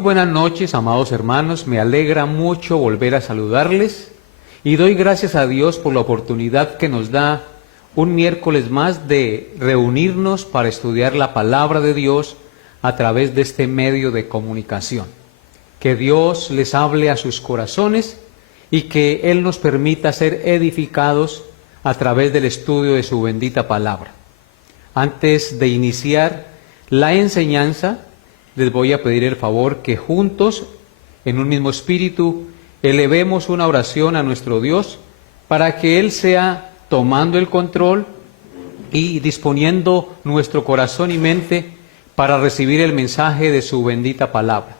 Buenas noches, amados hermanos, me alegra mucho volver a saludarles y doy gracias a Dios por la oportunidad que nos da un miércoles más de reunirnos para estudiar la palabra de Dios a través de este medio de comunicación. Que Dios les hable a sus corazones y que Él nos permita ser edificados a través del estudio de su bendita palabra. Antes de iniciar la enseñanza, les voy a pedir el favor que juntos, en un mismo espíritu, elevemos una oración a nuestro Dios para que Él sea tomando el control y disponiendo nuestro corazón y mente para recibir el mensaje de su bendita palabra.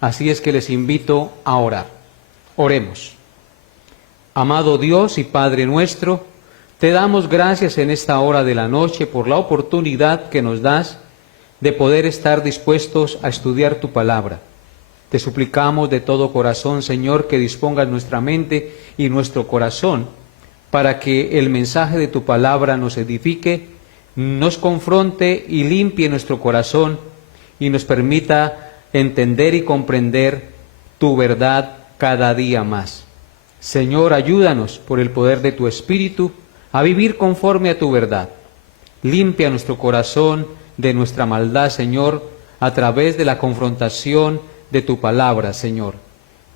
Así es que les invito a orar. Oremos. Amado Dios y Padre nuestro, te damos gracias en esta hora de la noche por la oportunidad que nos das de poder estar dispuestos a estudiar tu palabra. Te suplicamos de todo corazón, Señor, que dispongas nuestra mente y nuestro corazón para que el mensaje de tu palabra nos edifique, nos confronte y limpie nuestro corazón y nos permita entender y comprender tu verdad cada día más. Señor, ayúdanos por el poder de tu Espíritu a vivir conforme a tu verdad. Limpia nuestro corazón de nuestra maldad, Señor, a través de la confrontación de tu palabra, Señor.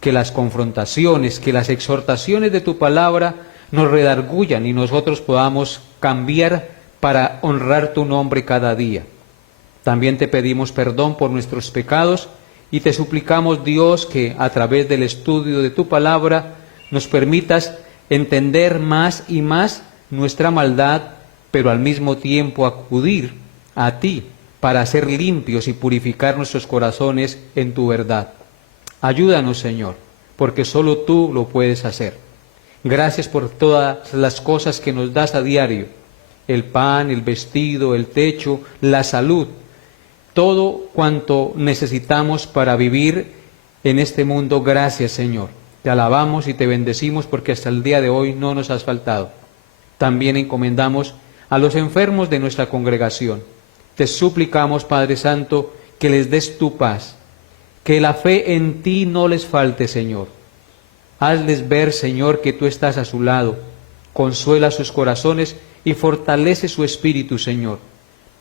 Que las confrontaciones, que las exhortaciones de tu palabra nos redarguyan y nosotros podamos cambiar para honrar tu nombre cada día. También te pedimos perdón por nuestros pecados y te suplicamos, Dios, que a través del estudio de tu palabra nos permitas entender más y más nuestra maldad, pero al mismo tiempo acudir a ti para ser limpios y purificar nuestros corazones en tu verdad. Ayúdanos, Señor, porque solo tú lo puedes hacer. Gracias por todas las cosas que nos das a diario, el pan, el vestido, el techo, la salud, todo cuanto necesitamos para vivir en este mundo. Gracias, Señor. Te alabamos y te bendecimos porque hasta el día de hoy no nos has faltado. También encomendamos a los enfermos de nuestra congregación. Te suplicamos, Padre Santo, que les des tu paz, que la fe en ti no les falte, Señor. Hazles ver, Señor, que tú estás a su lado, consuela sus corazones y fortalece su espíritu, Señor,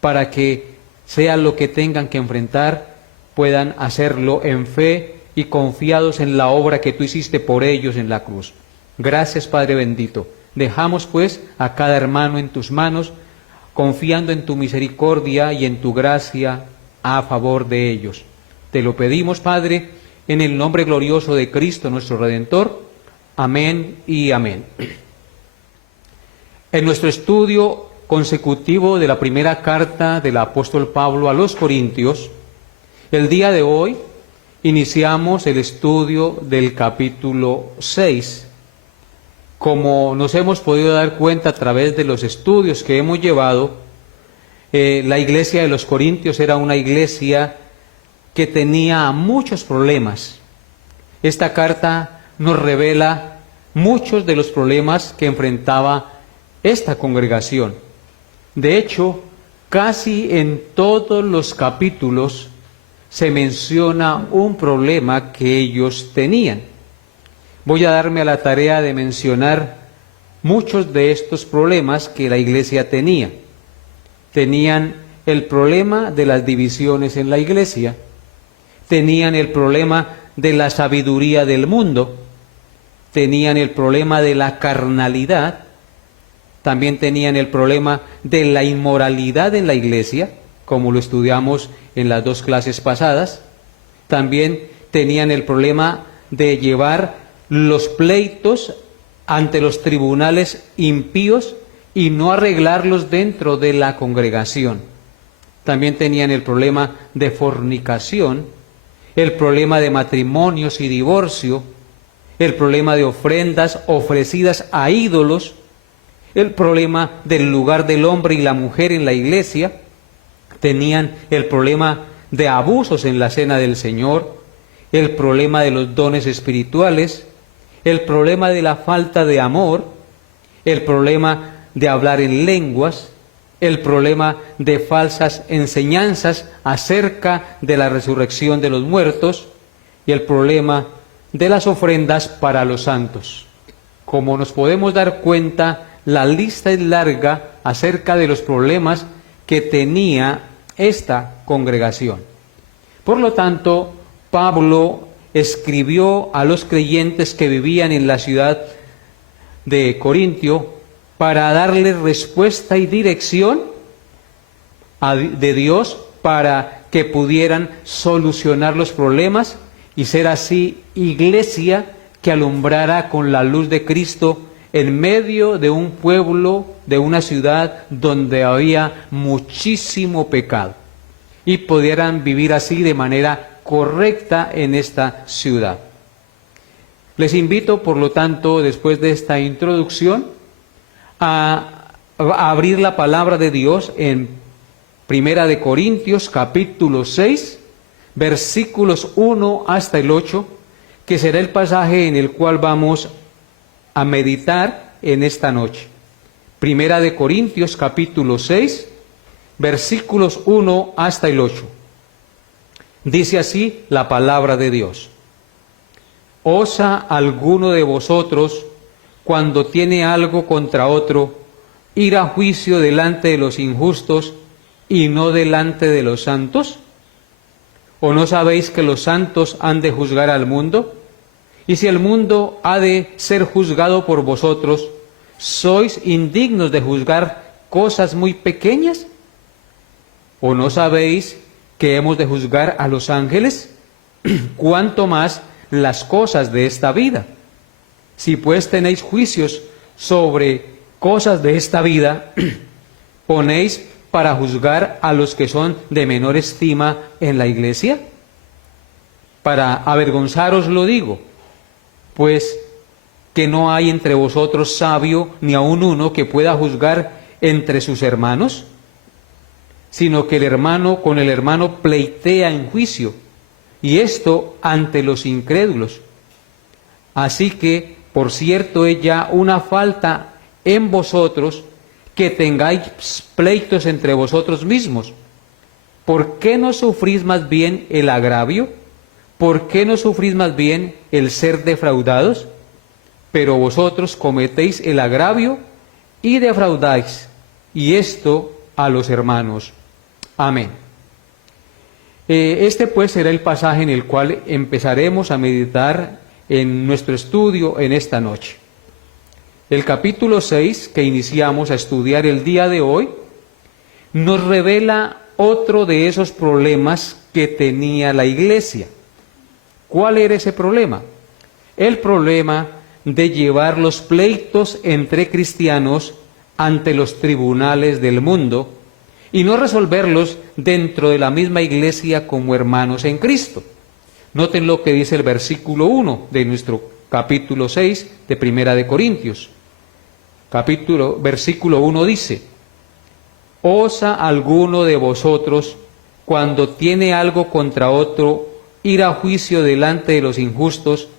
para que sea lo que tengan que enfrentar, puedan hacerlo en fe y confiados en la obra que tú hiciste por ellos en la cruz. Gracias, Padre bendito. Dejamos pues a cada hermano en tus manos, confiando en tu misericordia y en tu gracia a favor de ellos. Te lo pedimos, Padre, en el nombre glorioso de Cristo nuestro Redentor. Amén y amén. En nuestro estudio consecutivo de la primera carta del apóstol Pablo a los Corintios, el día de hoy iniciamos el estudio del capítulo 6. Como nos hemos podido dar cuenta a través de los estudios que hemos llevado, la iglesia de los Corintios era una iglesia que tenía muchos problemas. Esta carta nos revela muchos de los problemas que enfrentaba esta congregación. De hecho, casi en todos los capítulos se menciona un problema que ellos tenían. Voy a darme a la tarea de mencionar muchos de estos problemas que la iglesia tenía. Tenían el problema de las divisiones en la iglesia, tenían el problema de la sabiduría del mundo, tenían el problema de la carnalidad, también tenían el problema de la inmoralidad en la iglesia, como lo estudiamos en las dos clases pasadas, también tenían el problema de llevar los pleitos ante los tribunales impíos y no arreglarlos dentro de la congregación. También tenían el problema de fornicación, el problema de matrimonios y divorcio, el problema de ofrendas ofrecidas a ídolos, el problema del lugar del hombre y la mujer en la iglesia, tenían el problema de abusos en la cena del Señor, el problema de los dones espirituales, el problema de la falta de amor, el problema de hablar en lenguas, el problema de falsas enseñanzas acerca de la resurrección de los muertos y el problema de las ofrendas para los santos. Como nos podemos dar cuenta, la lista es larga acerca de los problemas que tenía esta congregación. Por lo tanto, Pablo escribió a los creyentes que vivían en la ciudad de Corintio para darles respuesta y dirección de Dios para que pudieran solucionar los problemas y ser así iglesia que alumbrara con la luz de Cristo en medio de un pueblo, de una ciudad donde había muchísimo pecado, y pudieran vivir así de manera correcta en esta ciudad. Les invito, por lo tanto, después de esta introducción, a abrir la palabra de Dios en Primera de Corintios, capítulo 6, versículos 1 hasta el 8, que será el pasaje en el cual vamos a meditar en esta noche. Primera de Corintios, capítulo 6, versículos 1 hasta el 8. Dice así la palabra de Dios: ¿Osa alguno de vosotros, cuando tiene algo contra otro, ir a juicio delante de los injustos y no delante de los santos? ¿O no sabéis que los santos han de juzgar al mundo? Y si el mundo ha de ser juzgado por vosotros, ¿sois indignos de juzgar cosas muy pequeñas? ¿O no sabéis que hemos de juzgar a los ángeles? ¿Cuánto más las cosas de esta vida? Si pues tenéis juicios sobre cosas de esta vida, ¿ponéis para juzgar a los que son de menor estima en la iglesia? Para avergonzaros lo digo, pues que no hay entre vosotros sabio ni aun uno que pueda juzgar entre sus hermanos, sino que el hermano con el hermano pleitea en juicio, y esto ante los incrédulos. Así que, por cierto, es ya una falta en vosotros que tengáis pleitos entre vosotros mismos. ¿Por qué no sufrís más bien el agravio? ¿Por qué no sufrís más bien el ser defraudados? Pero vosotros cometéis el agravio y defraudáis, y esto a los hermanos. Amén. Este pues será el pasaje en el cual empezaremos a meditar en nuestro estudio en esta noche. El capítulo 6, que iniciamos a estudiar el día de hoy, nos revela otro de esos problemas que tenía la iglesia. ¿Cuál era ese problema? El problema de llevar los pleitos entre cristianos ante los tribunales del mundo y no resolverlos dentro de la misma iglesia como hermanos en Cristo. Noten lo que dice el versículo 1 de nuestro capítulo 6 de Primera de Corintios. Versículo 1 dice: ¿Osa alguno de vosotros, cuando tiene algo contra otro, ir a juicio delante de los injustos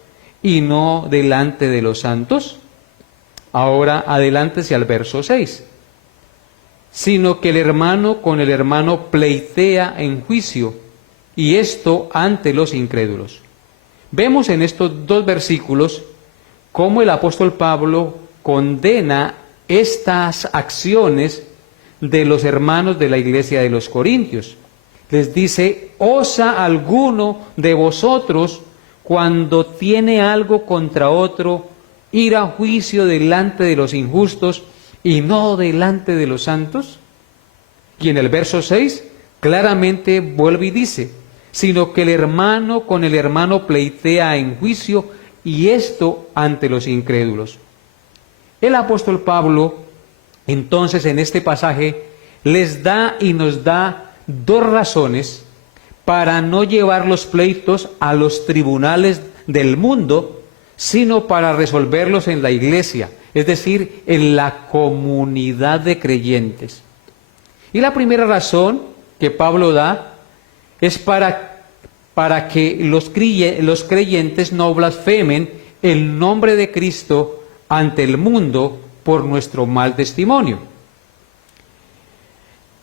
y no delante de los santos? Ahora adelántese al verso 6. Sino que el hermano con el hermano pleitea en juicio, y esto ante los incrédulos. Vemos en estos dos versículos cómo el apóstol Pablo condena estas acciones de los hermanos de la iglesia de los Corintios. Les dice: ¿osa alguno de vosotros, cuando tiene algo contra otro, ir a juicio delante de los injustos y no delante de los santos? Y en el verso 6 claramente vuelve y dice: sino que el hermano con el hermano pleitea en juicio, y esto ante los incrédulos. El apóstol Pablo, entonces, en este pasaje, les da y nos da dos razones para no llevar los pleitos a los tribunales del mundo, sino para resolverlos en la iglesia, es decir, en la comunidad de creyentes. Y la primera razón que Pablo da es para que los creyentes no blasfemen el nombre de Cristo ante el mundo por nuestro mal testimonio.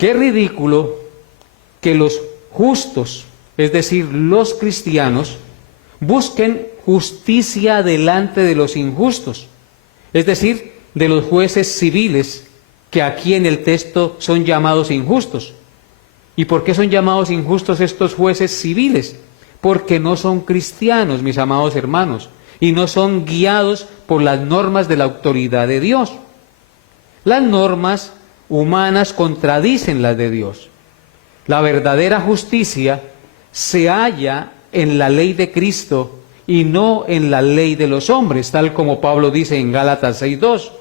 Qué ridículo que los justos, es decir, los cristianos, busquen justicia delante de los injustos, es decir, de los jueces civiles, que aquí en el texto son llamados injustos. ¿Y por qué son llamados injustos estos jueces civiles? Porque no son cristianos, mis amados hermanos, y no son guiados por las normas de la autoridad de Dios. Las normas humanas contradicen las de Dios. La verdadera justicia se halla en la ley de Cristo y no en la ley de los hombres, tal como Pablo dice en Gálatas 6:2.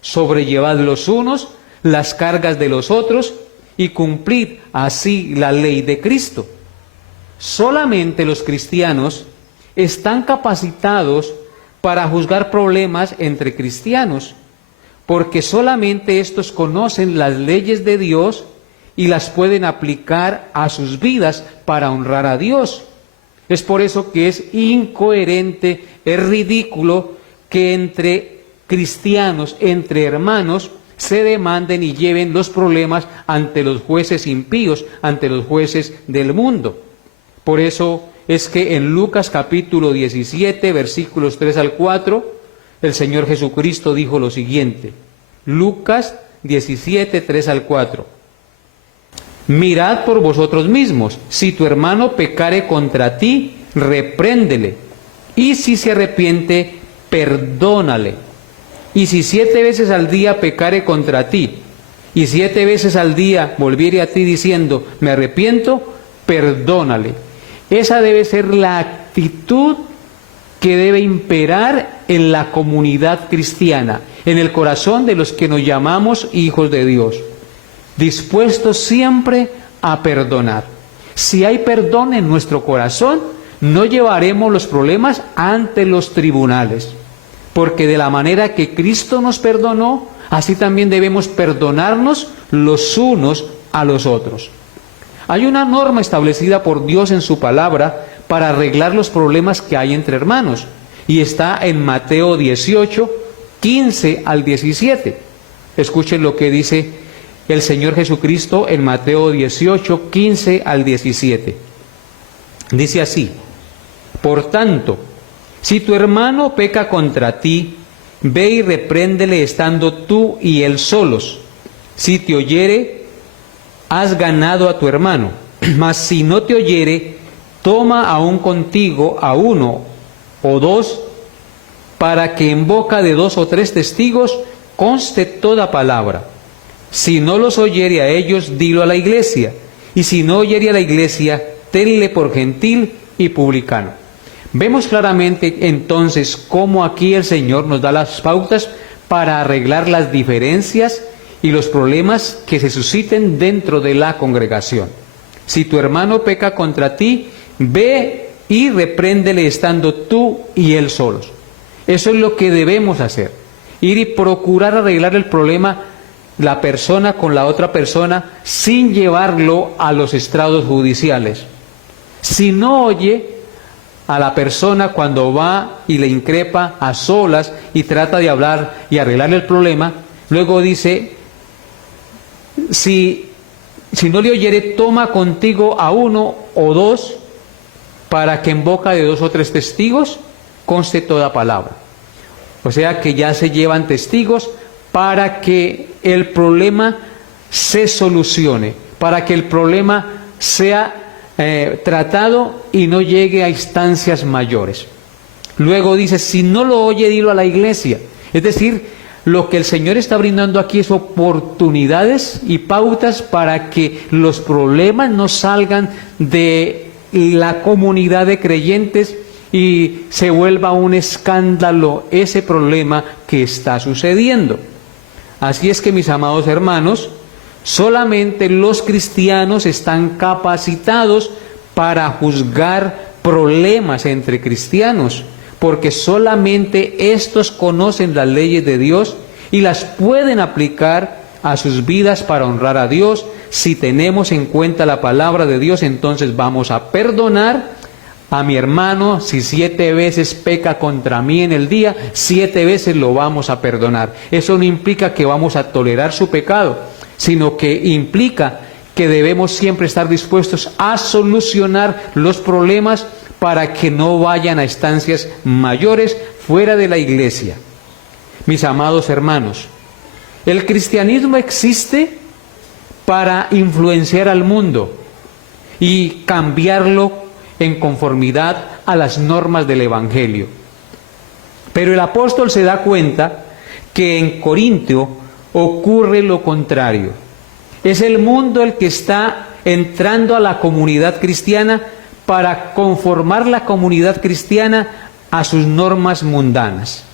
Sobrellevad los unos las cargas de los otros y cumplid así la ley de Cristo. Solamente los cristianos están capacitados para juzgar problemas entre cristianos, porque solamente estos conocen las leyes de Dios y las pueden aplicar a sus vidas para honrar a Dios. Es por eso que es incoherente, es ridículo que entre cristianos, entre hermanos, se demanden y lleven los problemas ante los jueces impíos, ante los jueces del mundo. Por eso es que en Lucas capítulo 17, versículos 3 al 4, el Señor Jesucristo dijo lo siguiente. Lucas 17, 3 al 4. Mirad por vosotros mismos, si tu hermano pecare contra ti, repréndele, y si se arrepiente, perdónale. Y si 7 veces al día pecare contra ti, y 7 veces al día volviere a ti diciendo, me arrepiento, perdónale. Esa debe ser la actitud que debe imperar en la comunidad cristiana, en el corazón de los que nos llamamos hijos de Dios, dispuestos siempre a perdonar. Si hay perdón en nuestro corazón, no llevaremos los problemas ante los tribunales, porque de la manera que Cristo nos perdonó, así también debemos perdonarnos los unos a los otros. Hay una norma establecida por Dios en su palabra para arreglar los problemas que hay entre hermanos, y está en Mateo 18, 15 al 17. Escuchen lo que dice el Señor Jesucristo en Mateo 18, 15 al 17. Dice así: por tanto, si tu hermano peca contra ti, ve y repréndele estando tú y él solos. Si te oyere, has ganado a tu hermano. Mas si no te oyere, toma aún contigo a 1 o 2, para que en boca de 2 o 3 testigos conste toda palabra. Si no los oyere a ellos, dilo a la iglesia. Y si no oyere a la iglesia, tenle por gentil y publicano. Vemos claramente entonces cómo aquí el Señor nos da las pautas para arreglar las diferencias y los problemas que se susciten dentro de la congregación. Si tu hermano peca contra ti, ve y repréndele estando tú y él solos. Eso es lo que debemos hacer. Ir y procurar arreglar el problema, la persona con la otra persona, sin llevarlo a los estrados judiciales. Si no oye a la persona cuando va y le increpa a solas y trata de hablar y arreglar el problema, luego dice, si no le oyere, toma contigo a 1 o 2, para que en boca de 2 o 3 testigos conste toda palabra. O sea que ya se llevan testigos para que el problema se solucione, para que el problema sea tratado y no llegue a instancias mayores. Luego dice, si no lo oye, dilo a la iglesia. Es decir, lo que el Señor está brindando aquí es oportunidades y pautas para que los problemas no salgan de la comunidad de creyentes y se vuelva un escándalo ese problema que está sucediendo. Así es que, mis amados hermanos, solamente los cristianos están capacitados para juzgar problemas entre cristianos, porque solamente estos conocen las leyes de Dios y las pueden aplicar a sus vidas para honrar a Dios. Si tenemos en cuenta la palabra de Dios, entonces vamos a perdonar a mi hermano. Si 7 veces peca contra mí en el día, 7 veces lo vamos a perdonar. Eso no implica que vamos a tolerar su pecado, sino que implica que debemos siempre estar dispuestos a solucionar los problemas para que no vayan a instancias mayores fuera de la iglesia. Mis amados hermanos, el cristianismo existe para influenciar al mundo y cambiarlo en conformidad a las normas del Evangelio. Pero el apóstol se da cuenta que en Corintio ocurre lo contrario. Es el mundo el que está entrando a la comunidad cristiana para conformar la comunidad cristiana a sus normas mundanas.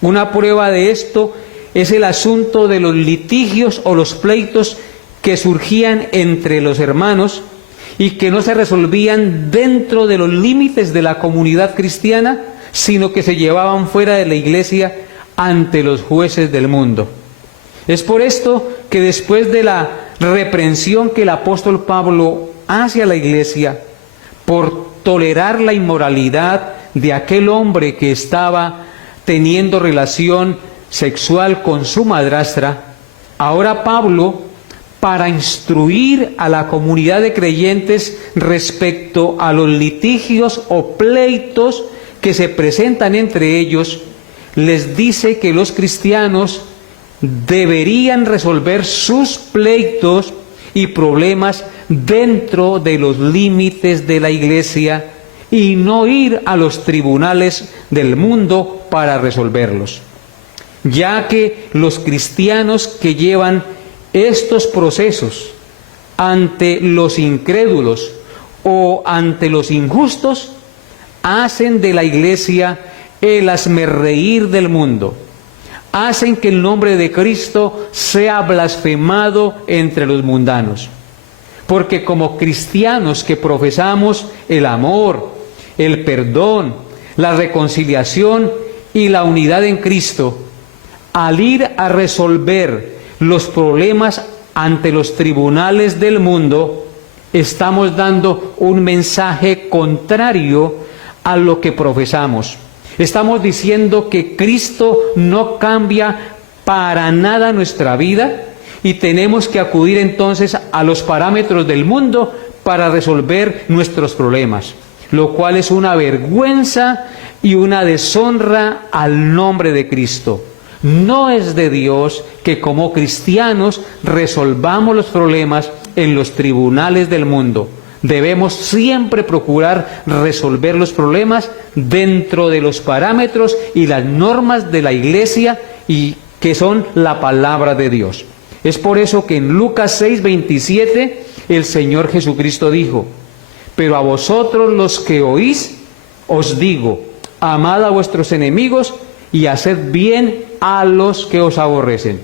Una prueba de esto es el asunto de los litigios o los pleitos que surgían entre los hermanos y que no se resolvían dentro de los límites de la comunidad cristiana, sino que se llevaban fuera de la iglesia ante los jueces del mundo. Es por esto que después de la reprensión que el apóstol Pablo hace a la iglesia por tolerar la inmoralidad de aquel hombre que estaba teniendo relación sexual con su madrastra, ahora Pablo, para instruir a la comunidad de creyentes respecto a los litigios o pleitos que se presentan entre ellos, les dice que los cristianos deberían resolver sus pleitos y problemas dentro de los límites de la iglesia y no ir a los tribunales del mundo para resolverlos, ya que los cristianos que llevan estos procesos ante los incrédulos o ante los injustos hacen de la iglesia el hazmerreír del mundo, hacen que el nombre de Cristo sea blasfemado entre los mundanos. Porque como cristianos que profesamos el amor, el perdón, la reconciliación y la unidad en Cristo, al ir a resolver los problemas ante los tribunales del mundo, estamos dando un mensaje contrario a lo que profesamos. Estamos diciendo que Cristo no cambia para nada nuestra vida y tenemos que acudir entonces a los parámetros del mundo para resolver nuestros problemas, lo cual es una vergüenza y una deshonra al nombre de Cristo. No es de Dios que como cristianos resolvamos los problemas en los tribunales del mundo. Debemos siempre procurar resolver los problemas dentro de los parámetros y las normas de la iglesia y que son la palabra de Dios. Es por eso que en Lucas 6:27 el Señor Jesucristo dijo: pero a vosotros los que oís, os digo, amad a vuestros enemigos y haced bien a los que os aborrecen.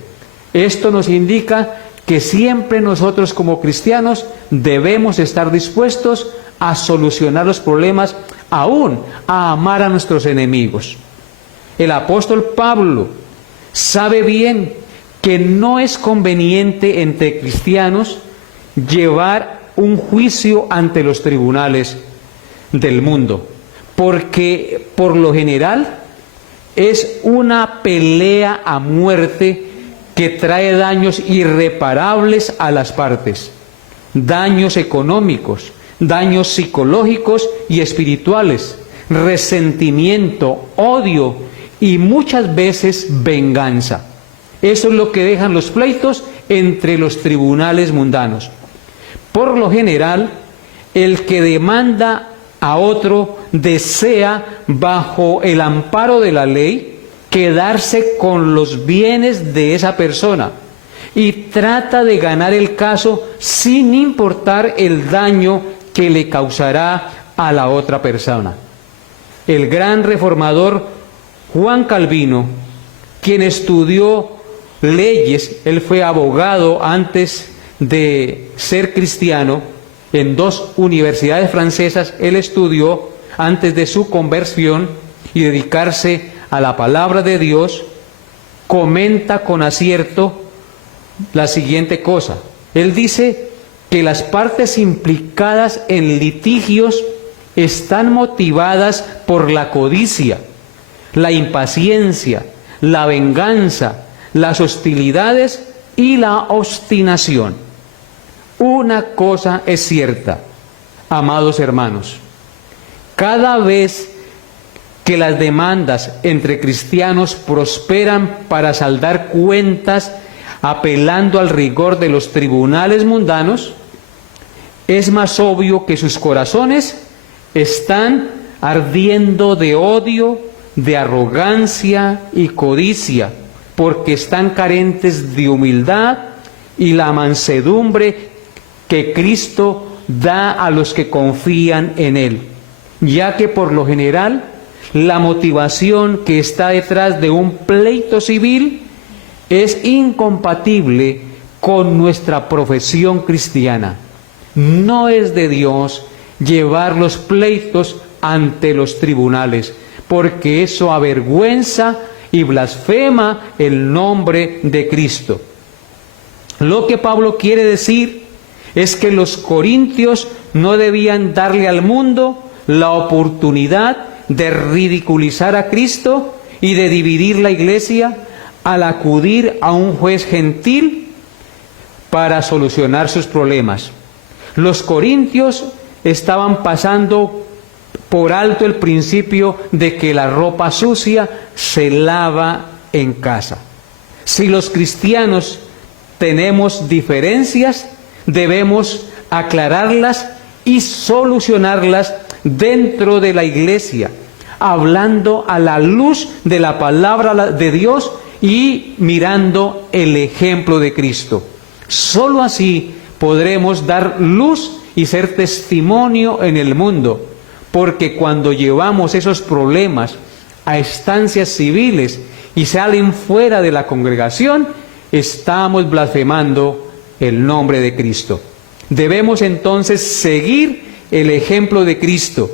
Esto nos indica que siempre nosotros como cristianos debemos estar dispuestos a solucionar los problemas, aún a amar a nuestros enemigos. El apóstol Pablo sabe bien que no es conveniente entre cristianos llevar un juicio ante los tribunales del mundo, porque por lo general es una pelea a muerte que trae daños irreparables a las partes, daños económicos, daños psicológicos y espirituales, resentimiento, odio y muchas veces venganza. Eso es lo que dejan los pleitos entre los tribunales mundanos. Por lo general, el que demanda a otro desea, bajo el amparo de la ley, quedarse con los bienes de esa persona y trata de ganar el caso sin importar el daño que le causará a la otra persona. El gran reformador Juan Calvino, quien estudió leyes, él fue abogado antes de ser cristiano, en 2 universidades francesas él estudió antes de su conversión y dedicarse a la palabra de Dios, comenta con acierto la siguiente cosa. Él dice que las partes implicadas en litigios están motivadas por la codicia, la impaciencia, la venganza, las hostilidades y la obstinación. Una cosa es cierta, amados hermanos, cada vez que las demandas entre cristianos prosperan para saldar cuentas apelando al rigor de los tribunales mundanos, es más obvio que sus corazones están ardiendo de odio, de arrogancia y codicia, porque están carentes de humildad y la mansedumbre que Cristo da a los que confían en Él, ya que por lo general la motivación que está detrás de un pleito civil es incompatible con nuestra profesión cristiana. No es de Dios llevar los pleitos ante los tribunales, porque eso avergüenza y blasfema el nombre de Cristo. Lo que Pablo quiere decir es que los corintios no debían darle al mundo la oportunidad de ridiculizar a Cristo y de dividir la iglesia al acudir a un juez gentil para solucionar sus problemas. Los corintios estaban pasando por alto el principio de que la ropa sucia se lava en casa. Si los cristianos tenemos diferencias, debemos aclararlas y solucionarlas dentro de la iglesia, hablando a la luz de la palabra de Dios y mirando el ejemplo de Cristo. Solo así podremos dar luz y ser testimonio en el mundo, porque cuando llevamos esos problemas a instancias civiles y salen fuera de la congregación, estamos blasfemando el nombre de Cristo. Debemos entonces seguir el ejemplo de Cristo,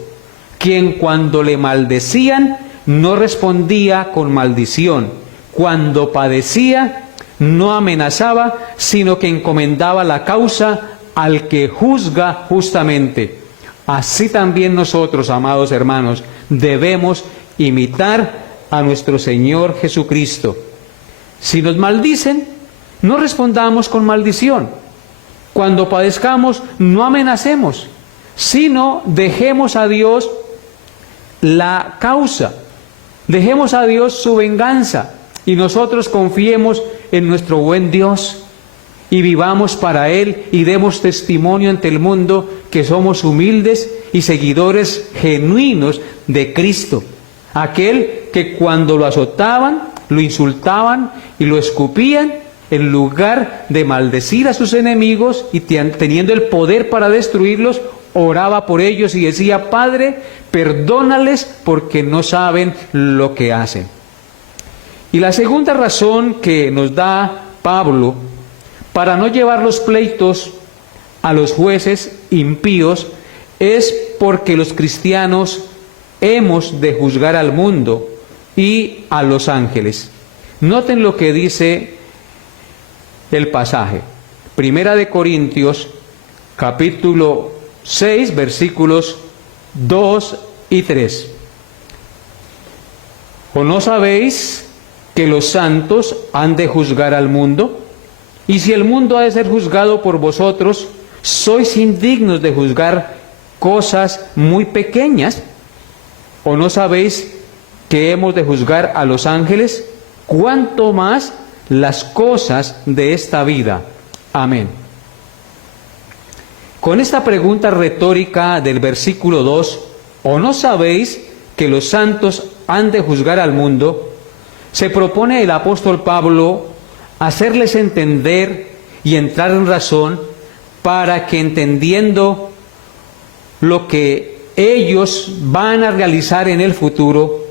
quien cuando le maldecían no respondía con maldición, cuando padecía no amenazaba, sino que encomendaba la causa al que juzga justamente. Así también nosotros, amados hermanos, debemos imitar a nuestro Señor Jesucristo. Si nos maldicen, no respondamos con maldición. Cuando padezcamos, no amenacemos, sino dejemos a Dios la causa, dejemos a Dios su venganza y nosotros confiemos en nuestro buen Dios y vivamos para Él y demos testimonio ante el mundo que somos humildes y seguidores genuinos de Cristo, aquel que cuando lo azotaban, lo insultaban y lo escupían, en lugar de maldecir a sus enemigos y teniendo el poder para destruirlos, oraba por ellos y decía: Padre, perdónales porque no saben lo que hacen. Y la segunda razón que nos da Pablo para no llevar los pleitos a los jueces impíos es porque los cristianos hemos de juzgar al mundo y a los ángeles. Noten lo que dice el pasaje. Primera de Corintios, capítulo 6, versículos 2 y 3. ¿O no sabéis que los santos han de juzgar al mundo? Y si el mundo ha de ser juzgado por vosotros, ¿sois indignos de juzgar cosas muy pequeñas? ¿O no sabéis que hemos de juzgar a los ángeles? ¿Cuánto más las cosas de esta vida? Amén. Con esta pregunta retórica del versículo 2, ¿o no sabéis que los santos han de juzgar al mundo?, se propone el apóstol Pablo hacerles entender y entrar en razón para que, entendiendo lo que ellos van a realizar en el futuro,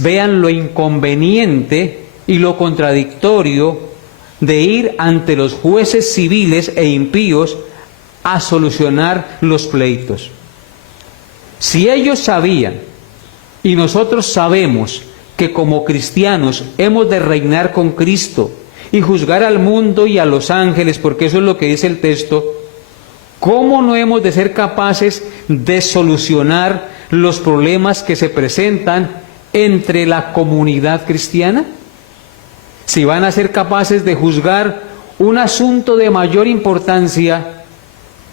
vean lo inconveniente y lo contradictorio de ir ante los jueces civiles e impíos a solucionar los pleitos. Si ellos sabían y nosotros sabemos que como cristianos hemos de reinar con Cristo y juzgar al mundo y a los ángeles, porque eso es lo que dice el texto, ¿cómo no hemos de ser capaces de solucionar los problemas que se presentan entre la comunidad cristiana? si van a ser capaces de juzgar un asunto de mayor importancia,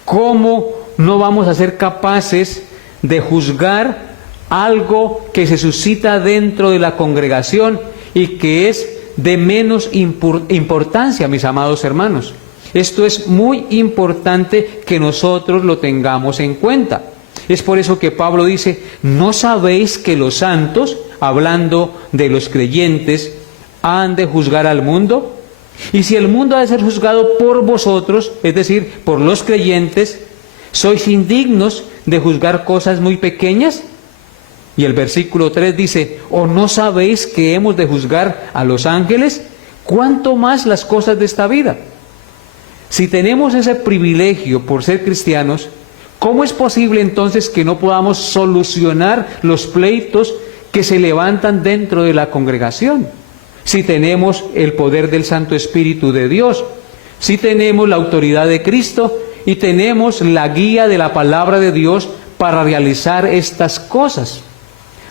¿cómo no vamos a ser capaces de juzgar algo que se suscita dentro de la congregación y que es de menos importancia, mis amados hermanos? Esto es muy importante que nosotros lo tengamos en cuenta. Es por eso que Pablo dice, ¿no sabéis que los santos, hablando de los creyentes, han de juzgar al mundo? Y si el mundo ha de ser juzgado por vosotros, es decir, por los creyentes, ¿sois indignos de juzgar cosas muy pequeñas? Y el versículo 3 dice, ¿o no sabéis que hemos de juzgar a los ángeles? ¿Cuánto más las cosas de esta vida? Si tenemos ese privilegio por ser cristianos, ¿cómo es posible entonces que no podamos solucionar los pleitos que se levantan dentro de la congregación? Si tenemos el poder del Santo Espíritu de Dios, si tenemos la autoridad de Cristo y tenemos la guía de la palabra de Dios para realizar estas cosas.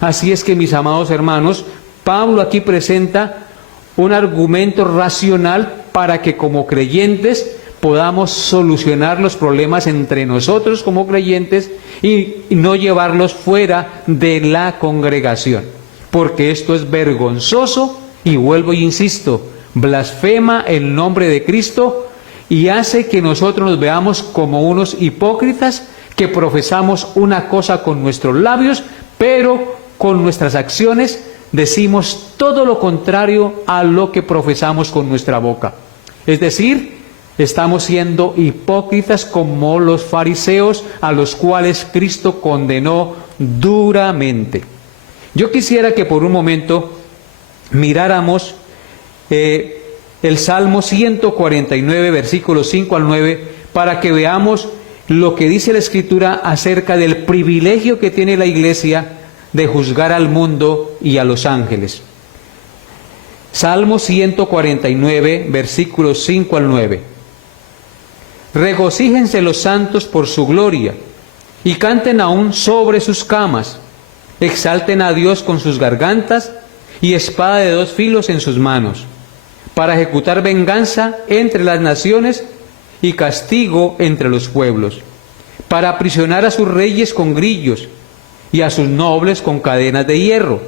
Así es que, mis amados hermanos, Pablo aquí presenta un argumento racional para que como creyentes podamos solucionar los problemas entre nosotros como creyentes y no llevarlos fuera de la congregación. Porque esto es vergonzoso y vuelvo y insisto, blasfema el nombre de Cristo y hace que nosotros nos veamos como unos hipócritas que profesamos una cosa con nuestros labios, pero con nuestras acciones decimos todo lo contrario a lo que profesamos con nuestra boca. Es decir, estamos siendo hipócritas como los fariseos a los cuales Cristo condenó duramente. Yo quisiera que por un momento miráramos el Salmo 149, versículos 5 al 9, para que veamos lo que dice la Escritura acerca del privilegio que tiene la Iglesia de juzgar al mundo y a los ángeles. Salmo 149, versículos 5 al 9. Regocíjense los santos por su gloria, y canten aún sobre sus camas. Exalten a Dios con sus gargantas, y espada de dos filos en sus manos, para ejecutar venganza entre las naciones y castigo entre los pueblos, para aprisionar a sus reyes con grillos y a sus nobles con cadenas de hierro,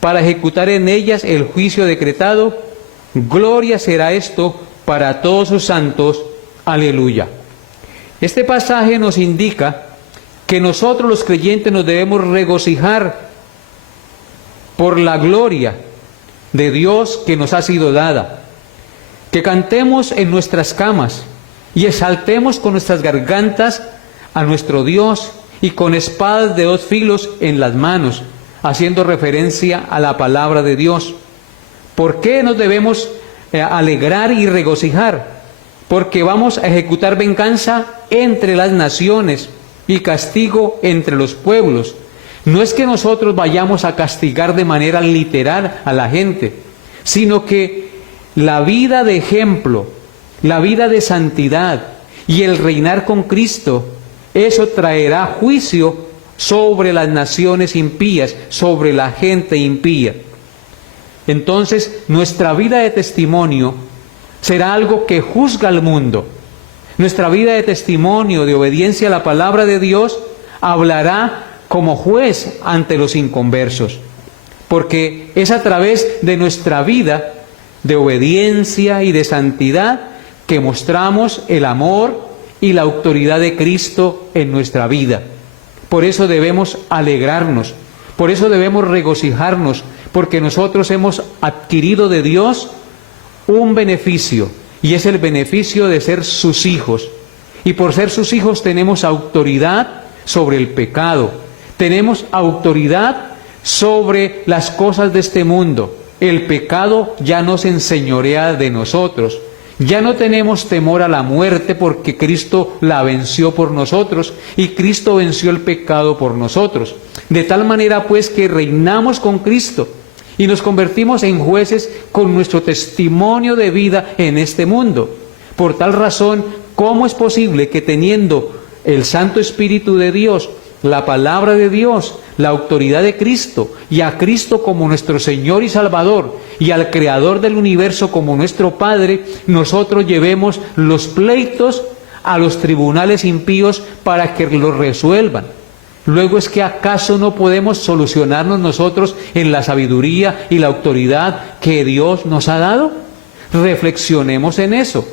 para ejecutar en ellas el juicio decretado. Gloria será esto para todos sus santos. Aleluya. Este pasaje nos indica que nosotros los creyentes nos debemos regocijar por la gloria de Dios que nos ha sido dada, que cantemos en nuestras camas y exaltemos con nuestras gargantas a nuestro Dios y con espadas de dos filos en las manos, haciendo referencia a la palabra de Dios. ¿Por qué nos debemos alegrar y regocijar? Porque vamos a ejecutar venganza entre las naciones y castigo entre los pueblos. No es que nosotros vayamos a castigar de manera literal a la gente, sino que la vida de ejemplo, la vida de santidad y el reinar con Cristo, eso traerá juicio sobre las naciones impías, sobre la gente impía. Entonces, nuestra vida de testimonio será algo que juzga al mundo. Nuestra vida de testimonio, de obediencia a la palabra de Dios, hablará como juez ante los inconversos, porque es a través de nuestra vida de obediencia y de santidad que mostramos el amor y la autoridad de Cristo en nuestra vida. Por eso debemos alegrarnos, por eso debemos regocijarnos, porque nosotros hemos adquirido de Dios un beneficio, y es el beneficio de ser sus hijos. Y por ser sus hijos tenemos autoridad sobre el pecado, tenemos autoridad sobre las cosas de este mundo. El pecado ya no se enseñorea de nosotros. Ya no tenemos temor a la muerte porque Cristo la venció por nosotros y Cristo venció el pecado por nosotros. De tal manera pues que reinamos con Cristo y nos convertimos en jueces con nuestro testimonio de vida en este mundo. Por tal razón, ¿cómo es posible que teniendo el Santo Espíritu de Dios la palabra de Dios, la autoridad de Cristo, y a Cristo como nuestro Señor y Salvador, y al Creador del universo como nuestro Padre, nosotros llevemos los pleitos a los tribunales impíos para que los resuelvan. Luego, ¿es que acaso no podemos solucionarnos nosotros en la sabiduría y la autoridad que Dios nos ha dado? Reflexionemos en eso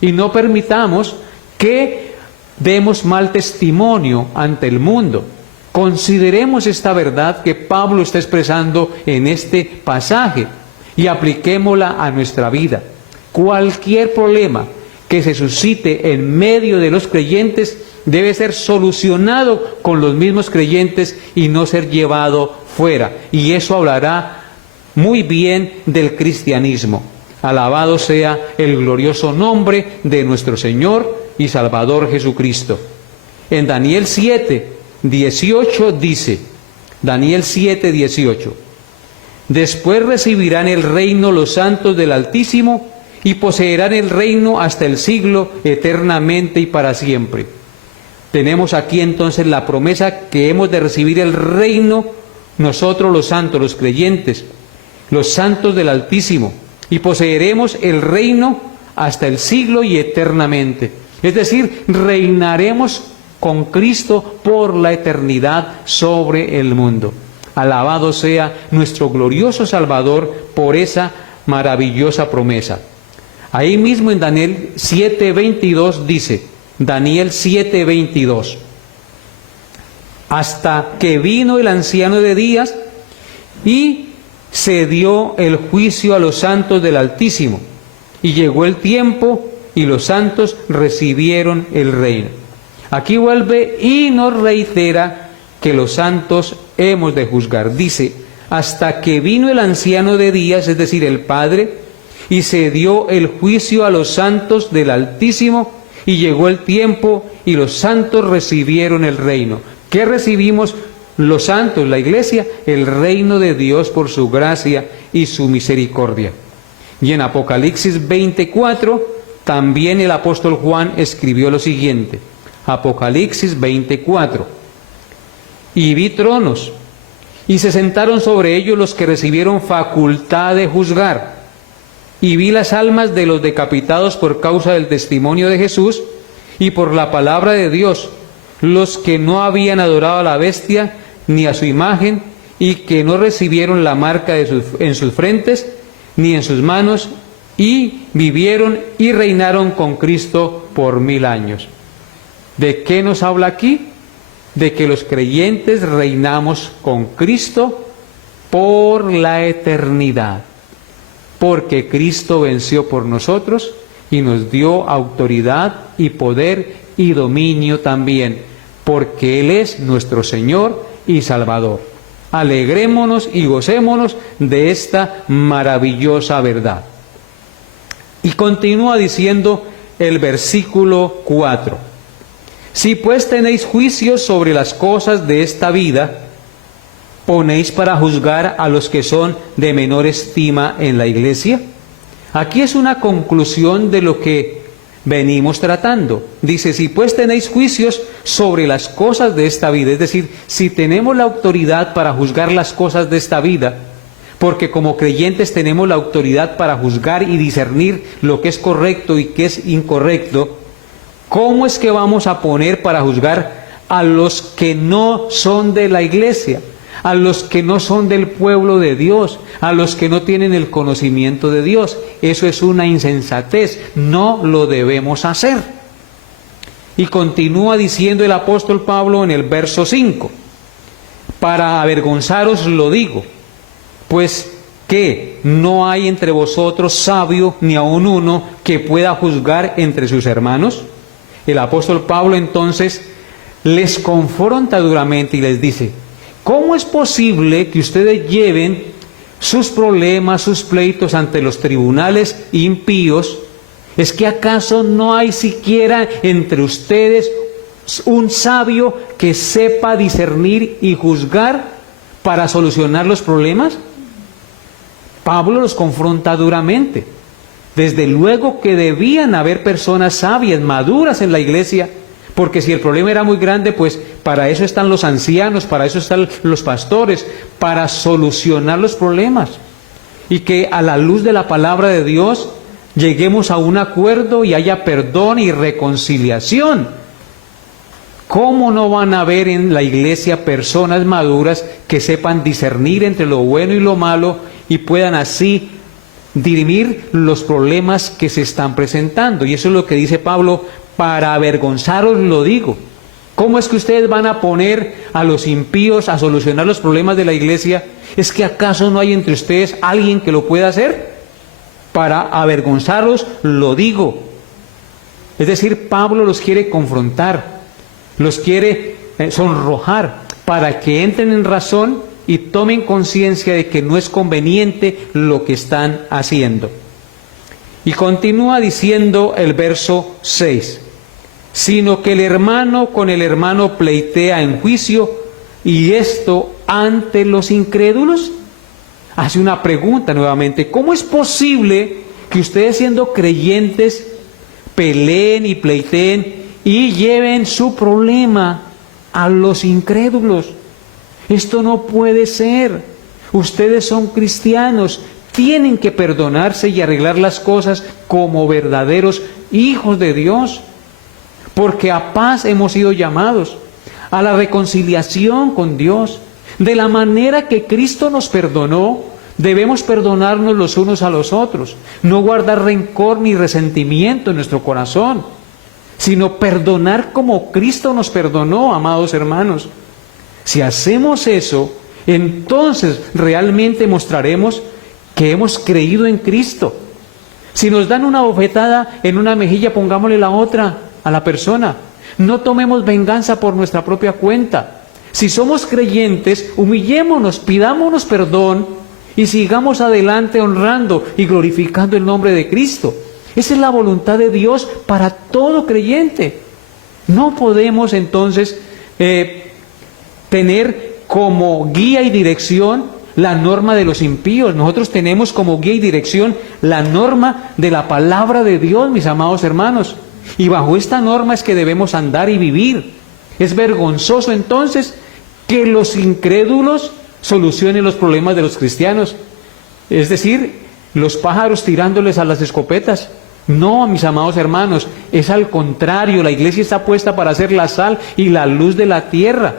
y no permitamos que demos mal testimonio ante el mundo. Consideremos esta verdad que Pablo está expresando en este pasaje y apliquémosla a nuestra vida. Cualquier problema que se suscite en medio de los creyentes debe ser solucionado con los mismos creyentes y no ser llevado fuera. Y eso hablará muy bien del cristianismo. Alabado sea el glorioso nombre de nuestro Señor y Salvador Jesucristo. En Daniel 7:18 dice, Daniel 7:18, después recibirán el reino los santos del Altísimo y poseerán el reino hasta el siglo, eternamente y para siempre. Tenemos aquí entonces la promesa que hemos de recibir el reino nosotros los santos, los creyentes, los santos del Altísimo, y poseeremos el reino hasta el siglo y eternamente. Es decir, reinaremos con Cristo por la eternidad sobre el mundo. Alabado sea nuestro glorioso Salvador por esa maravillosa promesa. Ahí mismo en Daniel 7:22 dice, Daniel 7:22, hasta que vino el anciano de días y se dio el juicio a los santos del Altísimo, y llegó el tiempo y los santos recibieron el reino. Aquí vuelve y nos reitera que los santos hemos de juzgar. Dice, hasta que vino el anciano de días, es decir, el Padre, y se dio el juicio a los santos del Altísimo, y llegó el tiempo y los santos recibieron el reino. ¿Qué recibimos los santos, la iglesia? El reino de Dios por su gracia y su misericordia. Y en Apocalipsis 24, también el apóstol Juan escribió lo siguiente. Apocalipsis 24. Y vi tronos, y se sentaron sobre ellos los que recibieron facultad de juzgar. Y vi las almas de los decapitados por causa del testimonio de Jesús y por la palabra de Dios, los que no habían adorado a la bestia ni a su imagen, y que no recibieron la marca en sus frentes ni en sus manos, y vivieron y reinaron con Cristo por 1000 años. ¿De qué nos habla aquí? De que los creyentes reinamos con Cristo por la eternidad, porque Cristo venció por nosotros y nos dio autoridad y poder y dominio también, porque Él es nuestro Señor y Salvador. Alegrémonos y gocémonos de esta maravillosa verdad. Y continúa diciendo el versículo 4. Si pues tenéis juicios sobre las cosas de esta vida, ¿ponéis para juzgar a los que son de menor estima en la iglesia? Aquí es una conclusión de lo que venimos tratando. Dice, si pues tenéis juicios sobre las cosas de esta vida, es decir, si tenemos la autoridad para juzgar las cosas de esta vida, porque como creyentes tenemos la autoridad para juzgar y discernir lo que es correcto y qué es incorrecto, ¿cómo es que vamos a poner para juzgar a los que no son de la iglesia, a los que no son del pueblo de Dios, a los que no tienen el conocimiento de Dios? Eso es una insensatez, no lo debemos hacer. Y continúa diciendo el apóstol Pablo en el verso 5, para avergonzaros lo digo, pues que no hay entre vosotros sabio ni aun uno que pueda juzgar entre sus hermanos. El apóstol Pablo entonces les confronta duramente y les dice, ¿cómo es posible que ustedes lleven sus problemas, sus pleitos ante los tribunales impíos? ¿Es que acaso no hay siquiera entre ustedes un sabio que sepa discernir y juzgar para solucionar los problemas? Pablo los confronta duramente. Desde luego que debían haber personas sabias, maduras en la iglesia, Porque si el problema era muy grande, pues para eso están los ancianos, para eso están los pastores, para solucionar los problemas. Y que a la luz de la palabra de Dios lleguemos a un acuerdo y haya perdón y reconciliación. ¿Cómo no van a haber en la iglesia personas maduras que sepan discernir entre lo bueno y lo malo y puedan así dirimir los problemas que se están presentando? Y eso es lo que dice Pablo: para avergonzaros lo digo. ¿Cómo es que ustedes van a poner a los impíos a solucionar los problemas de la iglesia? ¿Es que acaso no hay entre ustedes alguien que lo pueda hacer? Para avergonzaros lo digo. Es decir, Pablo los quiere confrontar, los quiere sonrojar, para que entren en razón y tomen conciencia de que no es conveniente lo que están haciendo. Y continúa diciendo el verso 6, sino que el hermano con el hermano pleitea en juicio, y esto ante los incrédulos. Hace una pregunta nuevamente: ¿cómo es posible que ustedes, siendo creyentes, peleen y pleiteen y lleven su problema a los incrédulos? Esto no puede ser. Ustedes son cristianos, tienen que perdonarse y arreglar las cosas como verdaderos hijos de Dios, porque a paz hemos sido llamados, a la reconciliación con Dios. De la manera que Cristo nos perdonó, debemos perdonarnos los unos a los otros, no guardar rencor ni resentimiento en nuestro corazón, sino perdonar como Cristo nos perdonó, amados hermanos. Si hacemos eso, entonces realmente mostraremos que hemos creído en Cristo. Si nos dan una bofetada en una mejilla, pongámosle la otra a la persona. No tomemos venganza por nuestra propia cuenta. Si somos creyentes, humillémonos, pidámonos perdón y sigamos adelante honrando y glorificando el nombre de Cristo. Esa es la voluntad de Dios para todo creyente. No podemos entonces tener como guía y dirección la norma de los impíos. Nosotros tenemos como guía y dirección la norma de la palabra de Dios, mis amados hermanos. Y bajo esta norma es que debemos andar y vivir. Es vergonzoso entonces que los incrédulos solucionen los problemas de los cristianos. Es decir, los pájaros tirándoles a las escopetas. No, mis amados hermanos, es al contrario. La iglesia está puesta para ser la sal y la luz de la tierra,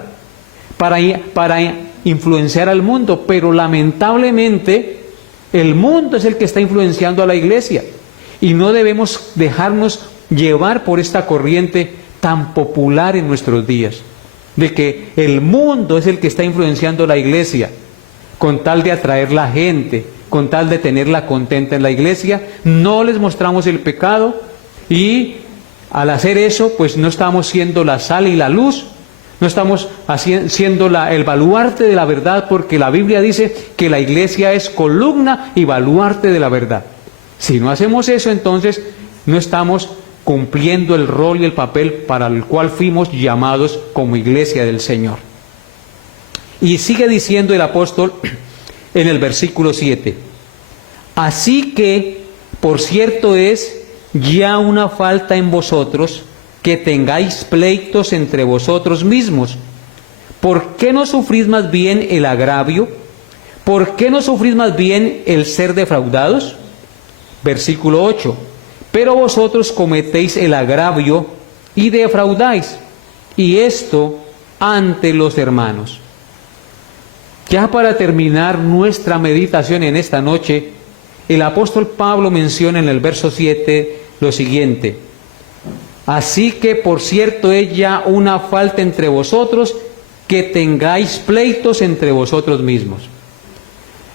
para influenciar al mundo, pero lamentablemente el mundo es el que está influenciando a la iglesia y no debemos dejarnos llevar por esta corriente tan popular en nuestros días, de que el mundo es el que está influenciando a la iglesia con tal de atraer la gente, con tal de tenerla contenta en la iglesia. No les mostramos el pecado y al hacer eso pues no estamos siendo la sal y la luz. No estamos siendo el baluarte de la verdad, porque la Biblia dice que la iglesia es columna y baluarte de la verdad. Si no hacemos eso, entonces no estamos cumpliendo el rol y el papel para el cual fuimos llamados como iglesia del Señor. Y sigue diciendo el apóstol en el versículo 7: así que, por cierto es ya una falta en vosotros que tengáis pleitos entre vosotros mismos. ¿Por qué no sufrís más bien el agravio? ¿Por qué no sufrís más bien el ser defraudados? Versículo 8. Pero vosotros cometéis el agravio y defraudáis, y esto ante los hermanos. Ya para terminar nuestra meditación en esta noche, el apóstol Pablo menciona en el verso 7 lo siguiente: así que, por cierto, es ya una falta entre vosotros que tengáis pleitos entre vosotros mismos.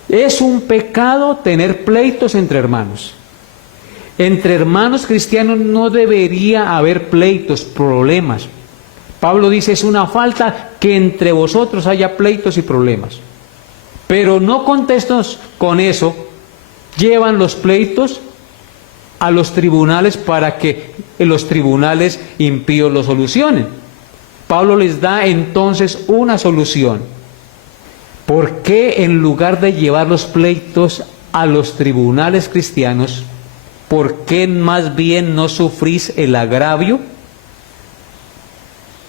Es un pecado tener pleitos entre hermanos. Entre hermanos cristianos no debería haber pleitos, problemas. Pablo dice, es una falta que entre vosotros haya pleitos y problemas. Pero no contentos con eso, llevan los pleitos a los tribunales para que los tribunales impíos lo solucionen. Pablo les da entonces una solución. ¿Por qué en lugar de llevar los pleitos a los tribunales cristianos, por qué más bien no sufrís el agravio?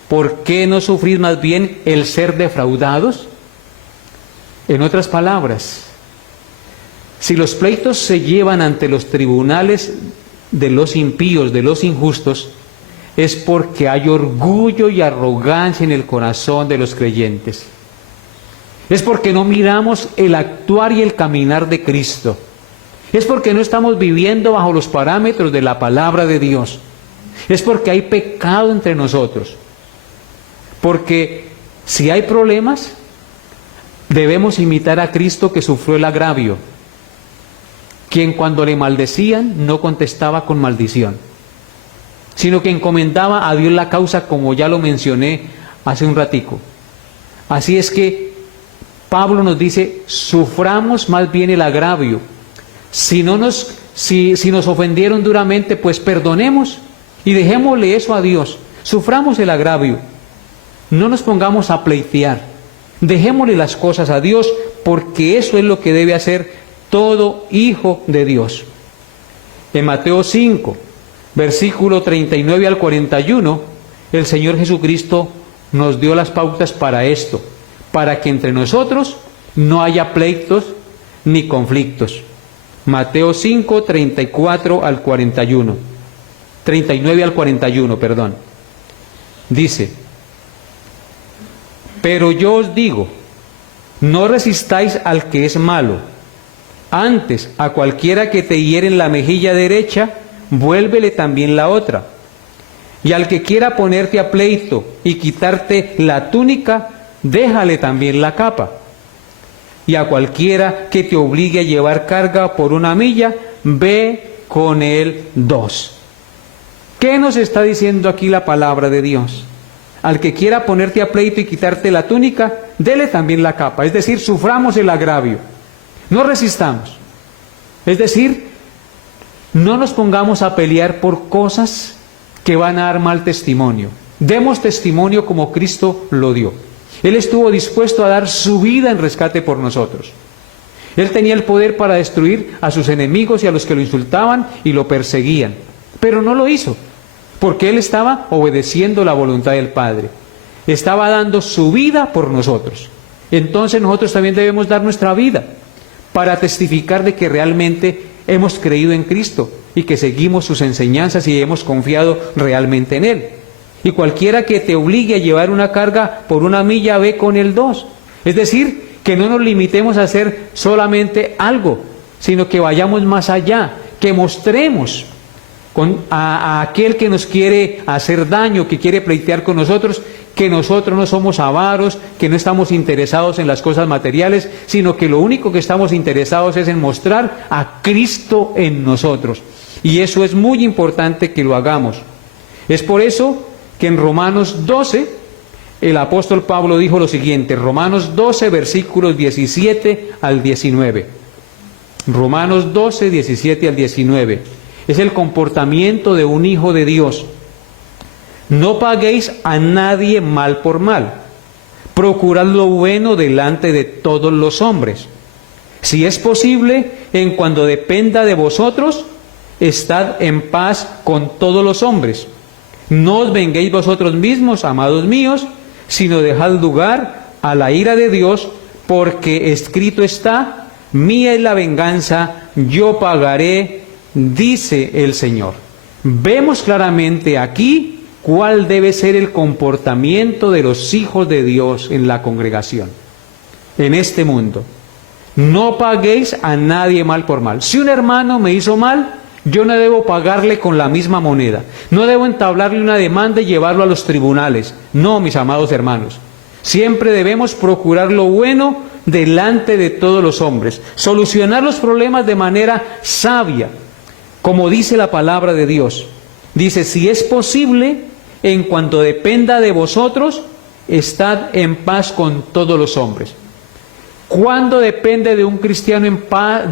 ¿por qué no sufrís más bien el ser defraudados? En otras palabras, si los pleitos se llevan ante los tribunales de los impíos, de los injustos, es porque hay orgullo y arrogancia en el corazón de los creyentes. Es porque no miramos el actuar y el caminar de Cristo. Es porque no estamos viviendo bajo los parámetros de la palabra de Dios. Es porque hay pecado entre nosotros. Porque si hay problemas, debemos imitar a Cristo, que sufrió el agravio, quien cuando le maldecían no contestaba con maldición, sino que encomendaba a Dios la causa, como ya lo mencioné hace un ratico. Así es que Pablo nos dice, suframos más bien el agravio. Si nos ofendieron duramente, pues perdonemos y dejémosle eso a Dios. Suframos el agravio. No nos pongamos a pleitear. Dejémosle las cosas a Dios, porque eso es lo que debe hacer todo hijo de Dios. En Mateo 5, versículo 39 al 41, el Señor Jesucristo nos dio las pautas para esto, para que entre nosotros no haya pleitos ni conflictos. Mateo 5, 34 al 41. 39 al 41, perdón. Dice, pero yo os digo, no resistáis al que es malo. Antes, a cualquiera que te hiere en la mejilla derecha, vuélvele también la otra. Y al que quiera ponerte a pleito y quitarte la túnica, déjale también la capa. Y a cualquiera que te obligue a llevar carga por 1 milla, ve con él 2. ¿Qué nos está diciendo aquí la palabra de Dios? Al que quiera ponerte a pleito y quitarte la túnica, dele también la capa. Es decir, suframos el agravio. No resistamos. Es decir, no nos pongamos a pelear por cosas que van a dar mal testimonio. Demos testimonio como Cristo lo dio. Él estuvo dispuesto a dar su vida en rescate por nosotros. Él tenía el poder para destruir a sus enemigos y a los que lo insultaban y lo perseguían. Pero no lo hizo, porque Él estaba obedeciendo la voluntad del Padre. Estaba dando su vida por nosotros. Entonces nosotros también debemos dar nuestra vida para testificar de que realmente hemos creído en Cristo y que seguimos sus enseñanzas y hemos confiado realmente en Él. Y cualquiera que te obligue a llevar una carga por 1 milla, ve con él 2. Es decir, que no nos limitemos a hacer solamente algo, sino que vayamos más allá, que mostremos a aquel que nos quiere hacer daño, que quiere pleitear con nosotros, que nosotros no somos avaros, que no estamos interesados en las cosas materiales, sino que lo único que estamos interesados es en mostrar a Cristo en nosotros. Y eso es muy importante que lo hagamos. Es por eso que en Romanos 12, el apóstol Pablo dijo lo siguiente, Romanos 12, versículos 17 al 19. Romanos 12, 17 al 19. Es el comportamiento de un hijo de Dios. No paguéis a nadie mal por mal. Procurad lo bueno delante de todos los hombres. Si es posible, en cuanto dependa de vosotros, estad en paz con todos los hombres. No os venguéis vosotros mismos, amados míos, sino dejad lugar a la ira de Dios, porque escrito está, mía es la venganza, yo pagaré, dice el Señor. Vemos claramente aquí cuál debe ser el comportamiento de los hijos de Dios en la congregación, en este mundo. No paguéis a nadie mal por mal. Si un hermano me hizo mal, yo no debo pagarle con la misma moneda. No debo entablarle una demanda y llevarlo a los tribunales. No, mis amados hermanos. Siempre debemos procurar lo bueno delante de todos los hombres. Solucionar los problemas de manera sabia, como dice la palabra de Dios. Dice, si es posible, en cuanto dependa de vosotros, estad en paz con todos los hombres. ¿Cuándo depende de un cristiano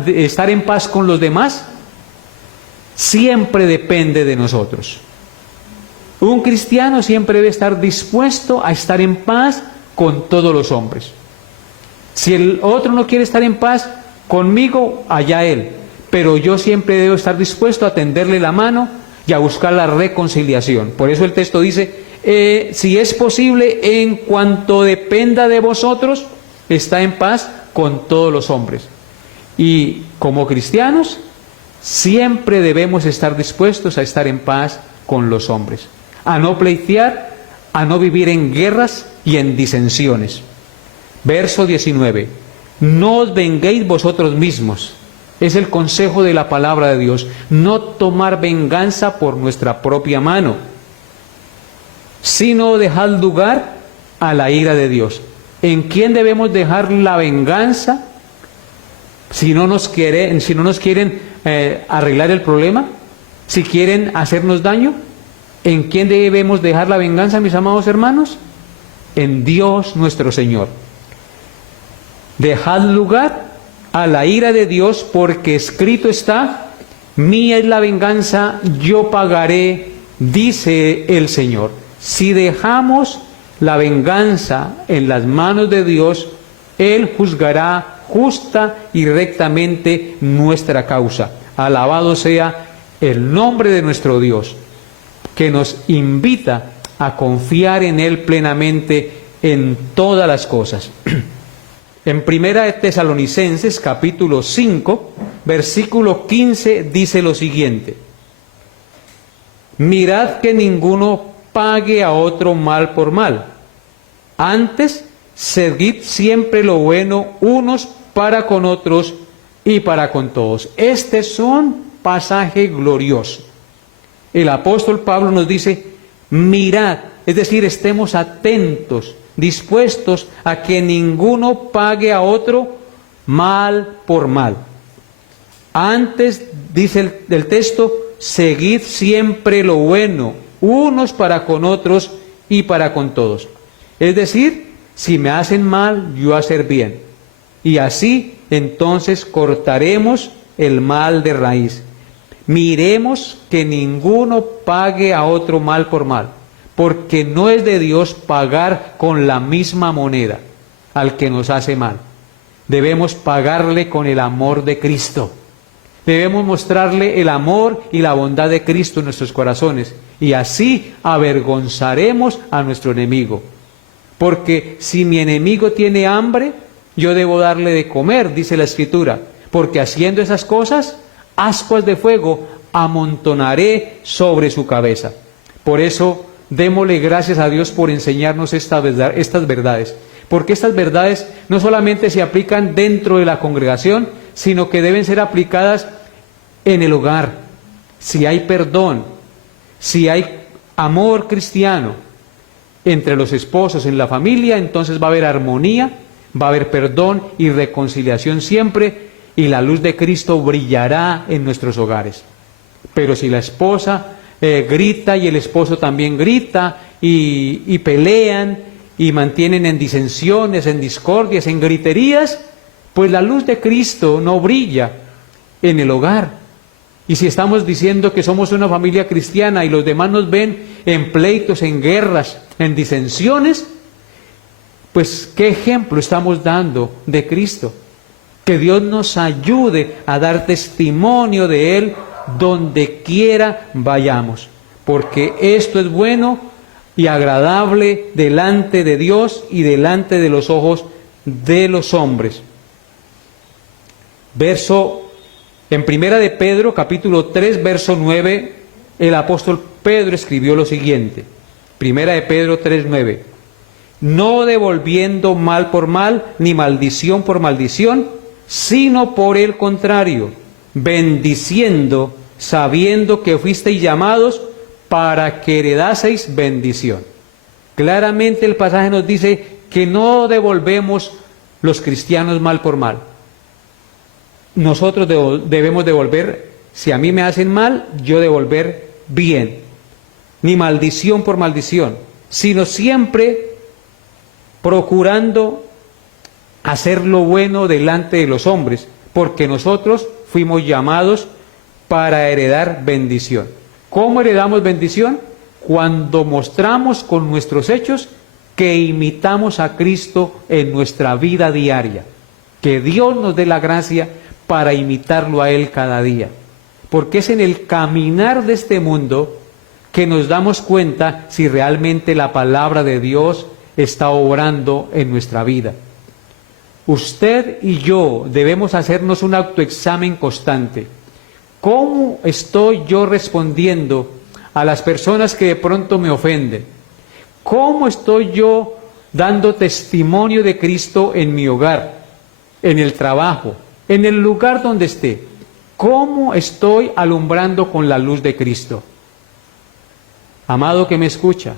estar en paz con los demás? Siempre depende de nosotros. Un cristiano siempre debe estar dispuesto a estar en paz con todos los hombres. Si el otro no quiere estar en paz conmigo, allá él. Pero yo siempre debo estar dispuesto a tenderle la mano y a buscar la reconciliación. Por eso el texto dice, si es posible, en cuanto dependa de vosotros, está en paz con todos los hombres. Y como cristianos, siempre debemos estar dispuestos a estar en paz con los hombres, a no pleitear, a no vivir en guerras y en disensiones. Verso 19. No os venguéis vosotros mismos. Es el consejo de la palabra de Dios. No tomar venganza por nuestra propia mano, sino dejar lugar a la ira de Dios. ¿En quién debemos dejar la venganza? Si no nos quieren arreglar el problema, si quieren hacernos daño, ¿en quién debemos dejar la venganza, mis amados hermanos? En Dios nuestro Señor. Dejad lugar a la ira de Dios, porque escrito está: mía es la venganza, yo pagaré, dice el Señor. Si dejamos la venganza en las manos de Dios, Él juzgará justa y rectamente nuestra causa. Alabado sea el nombre de nuestro Dios, que nos invita a confiar en Él plenamente en todas las cosas. En Primera de Tesalonicenses, capítulo 5, versículo 15, dice lo siguiente: mirad que ninguno pague a otro mal por mal. Antes, seguid siempre lo bueno unos para con otros y para con todos. Este es un pasaje glorioso. El apóstol Pablo nos dice: mirad, es decir, estemos atentos, dispuestos a que ninguno pague a otro mal por mal. Antes, dice el texto, seguid siempre lo bueno, unos para con otros y para con todos. Es decir, si me hacen mal, yo hacer bien. Y así, entonces, cortaremos el mal de raíz. Miremos que ninguno pague a otro mal por mal, porque no es de Dios pagar con la misma moneda al que nos hace mal. Debemos pagarle con el amor de Cristo. Debemos mostrarle el amor y la bondad de Cristo en nuestros corazones, y así avergonzaremos a nuestro enemigo. Porque si mi enemigo tiene hambre, yo debo darle de comer, dice la Escritura, porque haciendo esas cosas, ascuas de fuego amontonaré sobre su cabeza. Por eso, démosle gracias a Dios por enseñarnos estas verdades, porque estas verdades no solamente se aplican dentro de la congregación, sino que deben ser aplicadas en el hogar. Si hay perdón, si hay amor cristiano entre los esposos, en la familia, entonces va a haber armonía, va a haber perdón y reconciliación siempre, y la luz de Cristo brillará en nuestros hogares. Pero si la esposa grita y el esposo también grita y pelean y mantienen en disensiones, en discordias, en griterías, pues la luz de Cristo no brilla en el hogar. Y si estamos diciendo que somos una familia cristiana y los demás nos ven en pleitos, en guerras, en disensiones, pues ¿qué ejemplo estamos dando de Cristo? Que Dios nos ayude a dar testimonio de Él donde quiera vayamos, porque esto es bueno y agradable delante de Dios y delante de los ojos de los hombres. En Primera de Pedro, capítulo 3, verso 9, el apóstol Pedro escribió lo siguiente. Primera de Pedro 3, 9. No devolviendo mal por mal, ni maldición por maldición, sino por el contrario, bendiciendo, sabiendo que fuisteis llamados para que heredaseis bendición. Claramente el pasaje nos dice que no devolvemos los cristianos mal por mal. Nosotros debemos devolver, si a mí me hacen mal, yo devolver bien. Ni maldición por maldición, sino siempre procurando hacer lo bueno delante de los hombres, porque nosotros fuimos llamados para heredar bendición. ¿Cómo heredamos bendición? Cuando mostramos con nuestros hechos que imitamos a Cristo en nuestra vida diaria. Que Dios nos dé la gracia para imitarlo a Él cada día. Porque es en el caminar de este mundo que nos damos cuenta si realmente la palabra de Dios está obrando en nuestra vida. Usted y yo debemos hacernos un autoexamen constante. ¿Cómo estoy yo respondiendo a las personas que de pronto me ofenden? ¿Cómo estoy yo dando testimonio de Cristo en mi hogar, en el trabajo, en el lugar donde esté? ¿Cómo estoy alumbrando con la luz de Cristo? Amado que me escucha,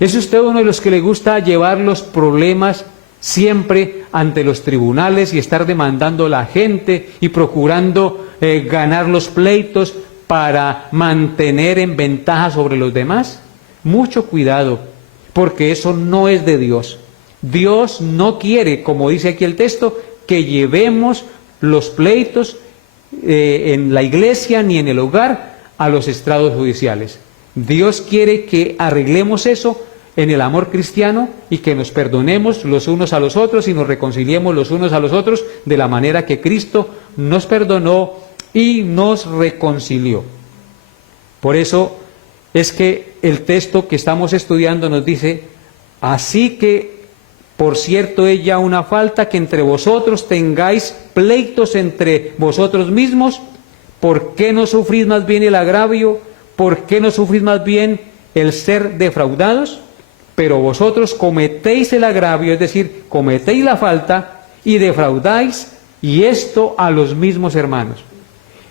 ¿es usted uno de los que le gusta llevar los problemas siempre ante los tribunales y estar demandando a la gente y procurando ganar los pleitos para mantener en ventaja sobre los demás? Mucho cuidado, porque eso no es de Dios. Dios no quiere, como dice aquí el texto, que llevemos los pleitos en la iglesia ni en el hogar a los estrados judiciales. Dios quiere que arreglemos eso en el amor cristiano y que nos perdonemos los unos a los otros y nos reconciliemos los unos a los otros de la manera que Cristo nos perdonó y nos reconcilió. Por eso es que el texto que estamos estudiando nos dice: así que, por cierto, es ya una falta que entre vosotros tengáis pleitos entre vosotros mismos. ¿Por qué no sufrís más bien el agravio? ¿Por qué no sufrís más bien el ser defraudados? Pero vosotros cometéis el agravio, es decir, cometéis la falta y defraudáis, y esto a los mismos hermanos.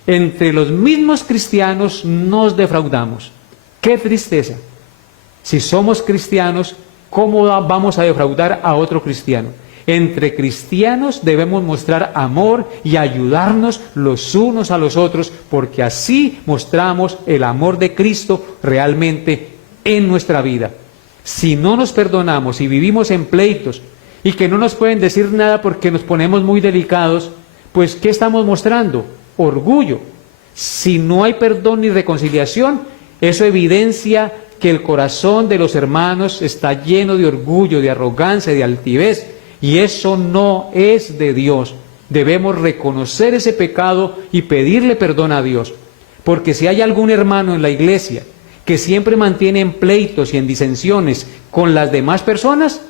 Entre los mismos cristianos nos defraudamos. ¡Qué tristeza! Si somos cristianos, ¿cómo vamos a defraudar a otro cristiano? Entre cristianos debemos mostrar amor y ayudarnos los unos a los otros, porque así mostramos el amor de Cristo realmente en nuestra vida. Si no nos perdonamos y vivimos en pleitos y que no nos pueden decir nada porque nos ponemos muy delicados, pues ¿qué estamos mostrando? Orgullo. Si no hay perdón ni reconciliación, eso evidencia que el corazón de los hermanos está lleno de orgullo, de arrogancia, de altivez, y eso no es de Dios. Debemos reconocer ese pecado y pedirle perdón a Dios, porque si hay algún hermano en la iglesia que siempre mantiene en pleitos y en disensiones con las demás personas,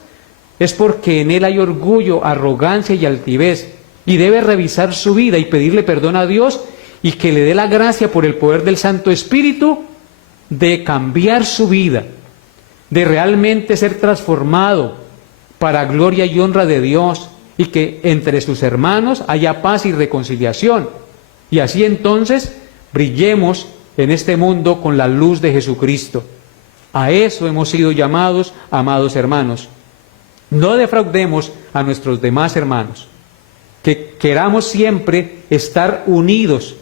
es porque en él hay orgullo, arrogancia y altivez, y debe revisar su vida y pedirle perdón a Dios y que le dé la gracia por el poder del Santo Espíritu de cambiar su vida, de realmente ser transformado para gloria y honra de Dios, y que entre sus hermanos haya paz y reconciliación, y así entonces brillemos en este mundo con la luz de Jesucristo. A eso hemos sido llamados, amados hermanos. No defraudemos a nuestros demás hermanos, que queramos siempre estar unidos,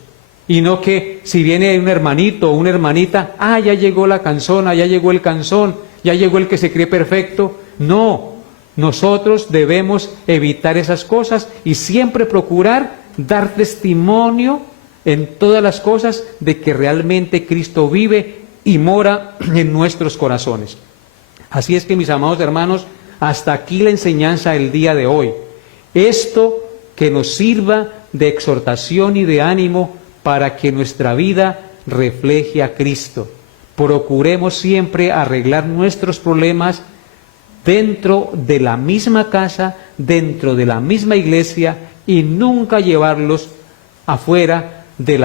y no que si viene un hermanito o una hermanita, ya llegó la canzona, ya llegó el canzón, ya llegó el que se cree perfecto. No, nosotros debemos evitar esas cosas y siempre procurar dar testimonio en todas las cosas de que realmente Cristo vive y mora en nuestros corazones. Así es que, mis amados hermanos, hasta aquí la enseñanza del día de hoy. Esto que nos sirva de exhortación y de ánimo para que nuestra vida refleje a Cristo. Procuremos siempre arreglar nuestros problemas dentro de la misma casa, dentro de la misma iglesia, y nunca llevarlos afuera de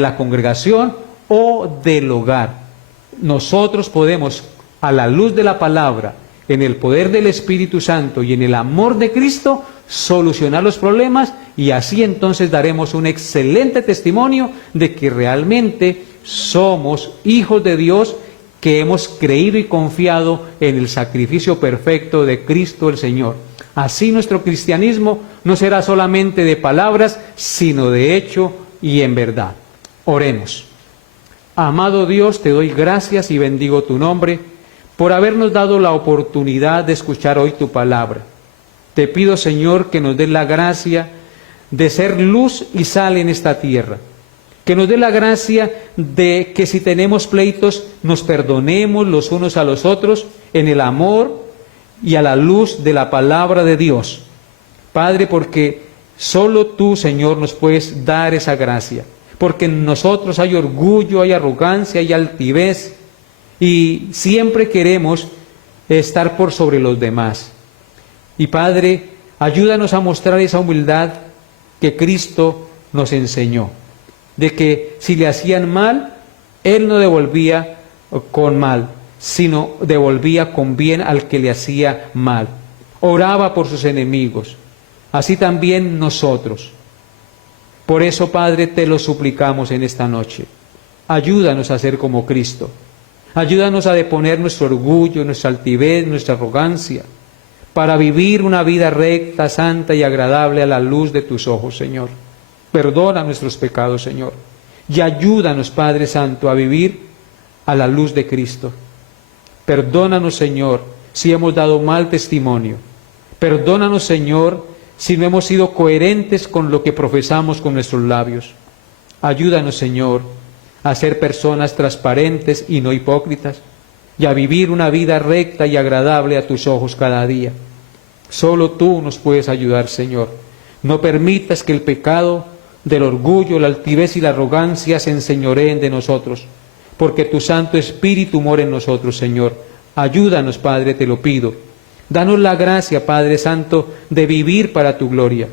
la congregación o del hogar. Nosotros podemos, a la luz de la palabra, en el poder del Espíritu Santo y en el amor de Cristo, solucionar los problemas, y así entonces daremos un excelente testimonio de que realmente somos hijos de Dios, que hemos creído y confiado en el sacrificio perfecto de Cristo el Señor. Así nuestro cristianismo no será solamente de palabras, sino de hecho y en verdad. Oremos. Amado Dios, te doy gracias y bendigo tu nombre por habernos dado la oportunidad de escuchar hoy tu palabra. Te pido, Señor, que nos des la gracia de ser luz y sal en esta tierra. Que nos dé la gracia de que si tenemos pleitos, nos perdonemos los unos a los otros en el amor y a la luz de la palabra de Dios. Padre, porque solo tú, Señor, nos puedes dar esa gracia. Porque en nosotros hay orgullo, hay arrogancia, hay altivez, y siempre queremos estar por sobre los demás. Y Padre, ayúdanos a mostrar esa humildad que Cristo nos enseñó, de que si le hacían mal, Él no devolvía con mal, sino devolvía con bien al que le hacía mal. Oraba por sus enemigos. Así también nosotros. Por eso, Padre, te lo suplicamos en esta noche. Ayúdanos a ser como Cristo. Ayúdanos a deponer nuestro orgullo, nuestra altivez, nuestra arrogancia, para vivir una vida recta, santa y agradable a la luz de tus ojos, Señor. Perdona nuestros pecados, Señor. Y ayúdanos, Padre Santo, a vivir a la luz de Cristo. Perdónanos, Señor, si hemos dado mal testimonio. Perdónanos, Señor, si no hemos sido coherentes con lo que profesamos con nuestros labios. Ayúdanos, Señor, a ser personas transparentes y no hipócritas, y a vivir una vida recta y agradable a tus ojos cada día. Solo tú nos puedes ayudar, Señor. No permitas que el pecado del orgullo, la altivez y la arrogancia se enseñoreen de nosotros, porque tu Santo Espíritu mora en nosotros, Señor. Ayúdanos, Padre, te lo pido. Danos la gracia, Padre Santo, de vivir para tu gloria.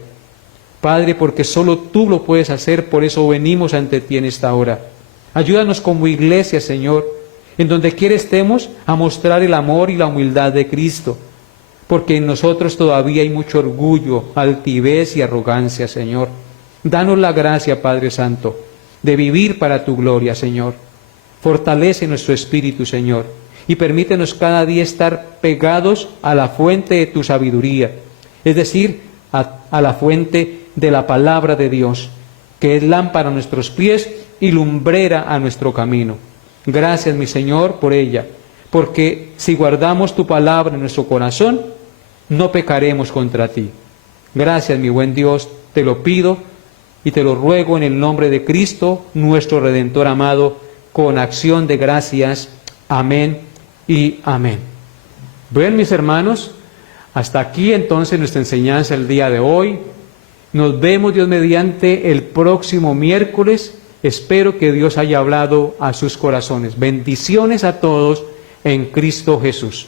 Padre, porque solo tú lo puedes hacer, por eso venimos ante ti en esta hora. Ayúdanos como iglesia, Señor, en donde quiera estemos, a mostrar el amor y la humildad de Cristo, porque en nosotros todavía hay mucho orgullo, altivez y arrogancia, Señor. Danos la gracia, Padre Santo, de vivir para tu gloria, Señor. Fortalece nuestro espíritu, Señor, y permítenos cada día estar pegados a la fuente de tu sabiduría, es decir, a la fuente de la palabra de Dios, que es lámpara a nuestros pies y lumbrera a nuestro camino. Gracias, mi Señor, por ella, porque si guardamos tu palabra en nuestro corazón, no pecaremos contra ti. Gracias, mi buen Dios, te lo pido y te lo ruego en el nombre de Cristo, nuestro Redentor amado, con acción de gracias. Amén y amén. Bien, mis hermanos, hasta aquí entonces nuestra enseñanza el día de hoy. Nos vemos, Dios mediante, el próximo miércoles. Espero que Dios haya hablado a sus corazones. Bendiciones a todos en Cristo Jesús.